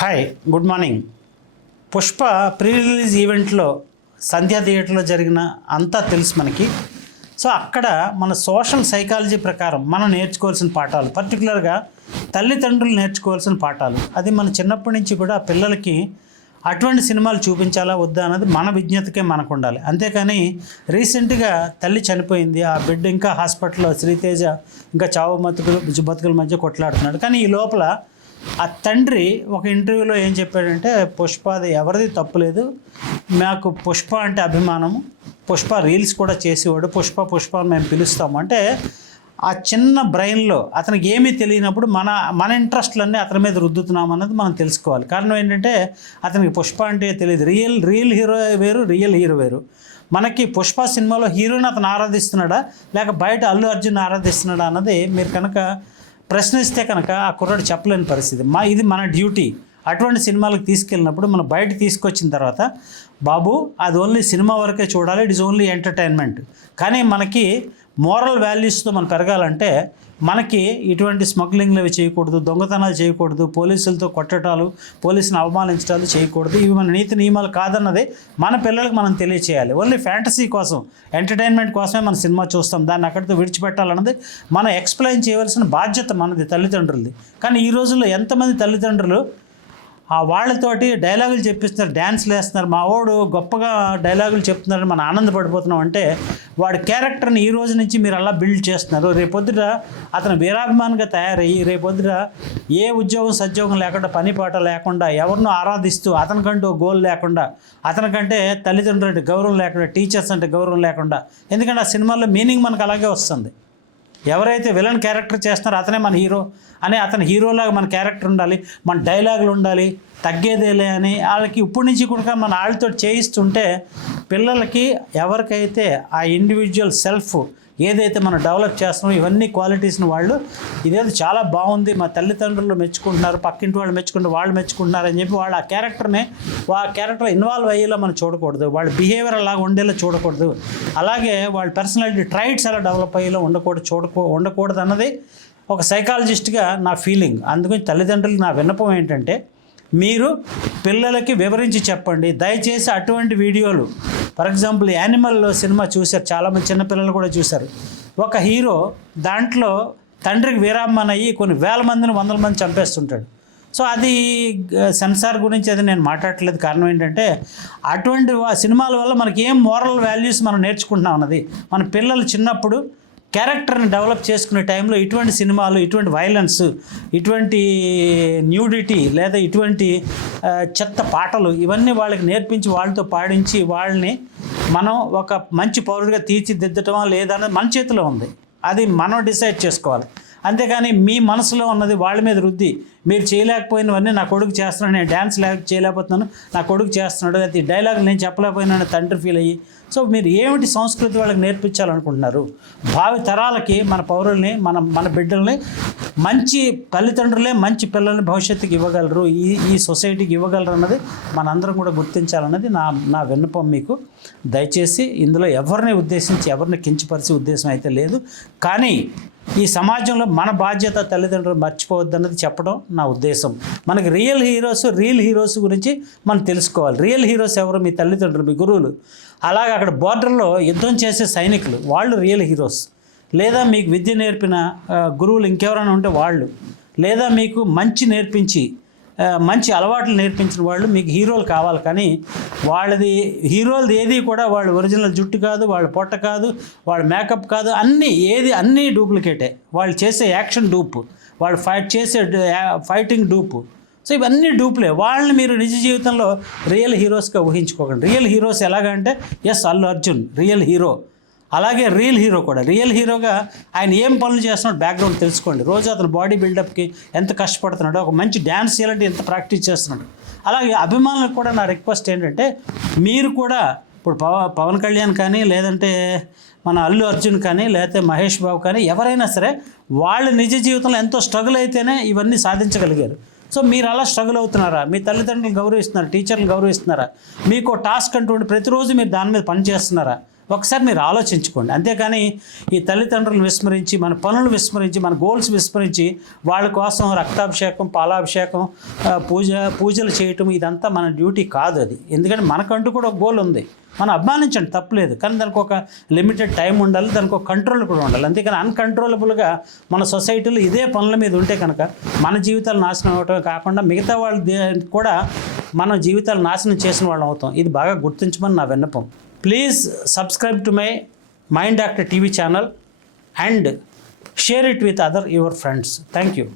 Hi good morning. Pushpa pre release ఈవెంట్లో సంధ్యా థియేటర్లో జరిగిన అంతా తెలుసు మనకి. సో అక్కడ మన సోషల్ సైకాలజీ ప్రకారం మనం నేర్చుకోవాల్సిన పాఠాలు పర్టికులర్గా తల్లిదండ్రులు నేర్చుకోవాల్సిన పాఠాలు. అది మన చిన్నప్పటి నుంచి కూడా పిల్లలకి అటువంటి సినిమాలు చూపించాలా వద్దా అన్నది మన విజ్ఞతకే మనకు ఉండాలి అంతేకాని రీసెంట్గా తల్లి చనిపోయింది. ఆ బిడ్డ ఇంకా హాస్పిటల్లో శ్రీతేజ ఇంకా చావు బతుకులు బతుకుల మధ్య కొట్లాడుతున్నాడు. కానీ ఈ లోపల ఆ తండ్రి ఒక ఇంటర్వ్యూలో ఏం చెప్పాడంటే పుష్ప అది ఎవరిది తప్పులేదు మాకు పుష్ప అంటే అభిమానము. పుష్ప రీల్స్ కూడా చేసేవాడు. పుష్ప పుష్ప అని మేము పిలుస్తాము. అంటే ఆ చిన్న బ్రెయిన్లో అతనికి ఏమీ తెలియనప్పుడు మన మన ఇంట్రెస్ట్లన్నీ అతని మీద రుద్దుతున్నాం అన్నది మనం తెలుసుకోవాలి. కారణం ఏంటంటే అతనికి పుష్ప అంటే తెలియదు. రియల్ రియల్ హీరో వేరు రియల్ హీరో వేరు. మనకి పుష్ప సినిమాలో హీరోని అతను ఆరాధిస్తున్నాడా? లేక బయట అల్లు అర్జున్ ఆరాధిస్తున్నాడా అన్నది మీరు కనుక ప్రశ్నిస్తే కనుక ఆ కుర్రాడు చెప్పలేని పరిస్థితి. మా ఇది మన డ్యూటీ. అటువంటి సినిమాలకు తీసుకెళ్ళినప్పుడు మనం బయట తీసుకొచ్చిన తర్వాత బాబు అది ఓన్లీ సినిమా వరకే చూడాలి. It is only entertainment. కానీ మనకి మోరల్ వాల్యూస్తో మనం పెరగాలంటే మనకి ఇటువంటి స్మగ్లింగ్లు అవి చేయకూడదు దొంగతనాలు చేయకూడదు పోలీసులతో కొట్టడాలు పోలీసుని అవమానించడాలు చేయకూడదు. ఇవి మన నీతి నియమాలు కాదన్నది మన పిల్లలకు మనం తెలియచేయాలి. ఓన్లీ ఫ్యాంటసీ కోసం ఎంటర్టైన్మెంట్ కోసమే మన సినిమా చూస్తాం. దాన్ని అక్కడితో విడిచిపెట్టాలన్నది మనం ఎక్స్ప్లెయిన్ చేయవలసిన బాధ్యత మనది తల్లిదండ్రులది. కానీ ఈ రోజుల్లో ఎంతమంది తల్లిదండ్రులు ఆ వాళ్ళతోటి డైలాగులు చెప్పిస్తున్నారు డ్యాన్స్లు వేస్తున్నారు మా వాడు గొప్పగా డైలాగులు చెప్తున్నారని మనం ఆనందపడిపోతున్నాం అంటే వాడి క్యారెక్టర్ని ఈ రోజు నుంచి మీరు అలా బిల్డ్ చేస్తున్నారు. రేపొద్దుట అతను వీరాభిమానిగా తయారయ్యి రేపొద్దుట ఏ ఉద్యోగం సద్యోగం లేకుండా పని పాట లేకుండా ఎవరినో ఆరాధిస్తూ అతనికంటూ గోల్ లేకుండా అతనికంటే తల్లిదండ్రులు అంటే గౌరవం లేకుండా టీచర్స్ అంటే గౌరవం లేకుండా ఎందుకంటే ఆ సినిమాల్లో మీనింగ్ మనకు అలాగే వస్తుంది. ఎవరైతే విలన్ క్యారెక్టర్ చేస్తున్నారో అతనే మన హీరో అని అతని హీరోలాగా మన క్యారెక్టర్ ఉండాలి మన డైలాగులు ఉండాలి తగ్గేదేలే అని వాళ్ళకి ఇప్పటి నుంచి కూడా మన వాళ్ళతో చేయిస్తుంటే పిల్లలకి ఎవరికైతే ఆ ఇండివిజువల్ సెల్ఫ్ ఏదైతే మనం డెవలప్ చేస్తున్నామో ఇవన్నీ క్వాలిటీస్ని వాళ్ళు ఇదేదో చాలా బాగుంది మా తల్లిదండ్రులు మెచ్చుకుంటున్నారు పక్కింటి వాళ్ళు మెచ్చుకుంటారు వాళ్ళు మెచ్చుకుంటున్నారు అని చెప్పి వాళ్ళు ఆ క్యారెక్టర్ని ఆ క్యారెక్టర్ ఇన్వాల్వ్ అయ్యేలా మనం చూడకూడదు. వాళ్ళ బిహేవియర్ అలా ఉండేలా చూడకూడదు. అలాగే వాళ్ళ పర్సనాలిటీ ట్రైట్స్ అలా డెవలప్ అయ్యేలా ఉండకూడదు చూడకూ ఉండకూడదు అన్నది ఒక సైకాలజిస్ట్గా నా ఫీలింగ్. అందుకని తల్లిదండ్రులకు నా విన్నపం ఏంటంటే మీరు పిల్లలకి వివరించి చెప్పండి. దయచేసి అటువంటి వీడియోలు ఫర్ ఎగ్జాంపుల్ యానిమల్ సినిమా చూశారు చాలామంది చిన్నపిల్లలు కూడా చూశారు. ఒక హీరో దాంట్లో తండ్రికి వీరామ్మన్ అయ్యి కొన్ని వేల మందిని వందల మంది చంపేస్తుంటాడు. సో అది సెన్సార్ గురించి అది నేను మాట్లాడట్లేదు. కారణం ఏంటంటే అటువంటి సినిమాల వల్ల మనకి ఏం మోరల్ వాల్యూస్ మనం నేర్చుకుంటున్నాం అన్నది. మన పిల్లలు చిన్నప్పుడు క్యారెక్టర్ని డెవలప్ చేసుకునే టైంలో ఇటువంటి సినిమాలు ఇటువంటి వైలెన్స్ ఇటువంటి న్యూడిటీ లేదా ఇటువంటి చెత్త పాటలు ఇవన్నీ వాళ్ళకి నేర్పించి వాళ్ళతో పాడించి వాళ్ళని మనం ఒక మంచి పౌరుడిగా తీర్చిదిద్దటమా లేదా అనేది మన చేతిలో ఉంది. అది మనం డిసైడ్ చేసుకోవాలి. అంతేకాని మీ మనసులో ఉన్నది వాళ్ళ మీద రుద్ది మీరు చేయలేకపోయినవన్నీ నా కొడుకు చేస్తున్నాడు నేను డ్యాన్స్ లే చేయలేకపోతున్నాను నా కొడుకు చేస్తున్నాడు అది డైలాగ్ నేను చెప్పలేకపోయినా తండ్రి ఫీల్ అయ్యి. సో మీరు ఏమిటి సంస్కృతి వాళ్ళకి నేర్పించాలనుకుంటున్నారు? భావి తరాలకి మన పౌరుల్ని మన మన బిడ్డల్ని మంచి తల్లిదండ్రులే మంచి పిల్లల్ని భవిష్యత్తుకి ఇవ్వగలరు ఈ ఈ సొసైటీకి ఇవ్వగలరు అన్నది మనందరం కూడా గుర్తించాలన్నది నా నా విన్నపం మీకు. దయచేసి ఇందులో ఎవరిని ఉద్దేశించి ఎవరిని కించపరిచే ఉద్దేశం అయితే లేదు. కానీ ఈ సమాజంలో మన బాధ్యత తల్లిదండ్రులు మర్చిపోవద్దన్నది చెప్పడం నా ఉద్దేశం. మనకి రియల్ హీరోస్ రియల్ హీరోస్ గురించి మనం తెలుసుకోవాలి. రియల్ హీరోస్ ఎవరు? మీ తల్లిదండ్రులు మీ గురువులు. అలాగే అక్కడ బార్డర్లో యుద్ధం చేసే సైనికులు వాళ్ళు రియల్ హీరోస్. లేదా మీకు విద్య నేర్పిన గురువులు ఇంకెవరైనా ఉంటే వాళ్ళు. లేదా మీకు మంచి నేర్పించి మంచి అలవాట్లు నేర్పించిన వాళ్ళు మీకు హీరోలు కావాలి. కానీ వాళ్ళది హీరోలది ఏది కూడా వాళ్ళ ఒరిజినల్ జుట్టు కాదు వాళ్ళ పొట్ట కాదు వాళ్ళ మేకప్ కాదు అన్నీ ఏది అన్నీ డూప్లికేటే. వాళ్ళు చేసే యాక్షన్ డూప్ వాళ్ళు ఫైట్ చేసే యా- ఫైటింగ్ డూప్. సో ఇవన్నీ డూప్లే. వాళ్ళని మీరు నిజ జీవితంలో రియల్ హీరోస్గా ఊహించుకోకండి. రియల్ హీరోస్ ఎలాగంటే ఎస్ అల్లు అర్జున్ రియల్ హీరో. అలాగే రియల్ హీరో కూడా. రియల్ హీరోగా ఆయన ఏం పనులు చేస్తున్నాడు బ్యాక్గ్రౌండ్ తెలుసుకోండి. రోజు అతను బాడీ బిల్డప్కి ఎంత కష్టపడుతున్నాడో ఒక మంచి డ్యాన్స్ చేయాలంటే ఎంత ప్రాక్టీస్ చేస్తున్నాడు. అలాగే అభిమానులకు కూడా నా రిక్వెస్ట్ ఏంటంటే మీరు కూడా ఇప్పుడు పవ పవన్ కళ్యాణ్ కానీ లేదంటే మన అల్లు అర్జున్ కానీ లేకపోతే మహేష్ బాబు కానీ ఎవరైనా సరే వాళ్ళ నిజ జీవితంలో ఎంతో స్ట్రగుల్ అయితేనే ఇవన్నీ సాధించగలిగారు. సో మీరు అలా స్ట్రగుల్ అవుతున్నారా? మీ తల్లిదండ్రులు గౌరవిస్తున్నారా? టీచర్లు గౌరవిస్తున్నారా? మీకు టాస్క్ అంటూ ఉండి ప్రతిరోజు మీరు దాని మీద పని చేస్తున్నారా ఒకసారి మీరు ఆలోచించుకోండి. అంతేకాని ఈ తల్లిదండ్రులను విస్మరించి మన పనులు విస్మరించి మన గోల్స్ విస్మరించి వాళ్ళ కోసం రక్తాభిషేకం పాలాభిషేకం పూజ పూజలు చేయటం ఇదంతా మన డ్యూటీ కాదు అది. ఎందుకంటే మనకంటూ కూడా ఒక గోల్ ఉంది. మనం అభిమానించండి తప్పలేదు. కానీ దానికి ఒక లిమిటెడ్ టైం ఉండాలి దానికి ఒక కంట్రోల్ కూడా ఉండాలి. అంతేకాని అన్కంట్రోలబుల్గా మన సొసైటీలో ఇదే పనుల మీద ఉంటే కనుక మన జీవితాలు నాశనం అవటమే కాకుండా మిగతా వాళ్ళ కూడా మన జీవితాలు నాశనం చేసిన వాళ్ళం అవుతాం. ఇది బాగా గుర్తించమని నా విన్నపం. Please subscribe to my Mind Doctor TV channel and share it with other your friends. Thank you.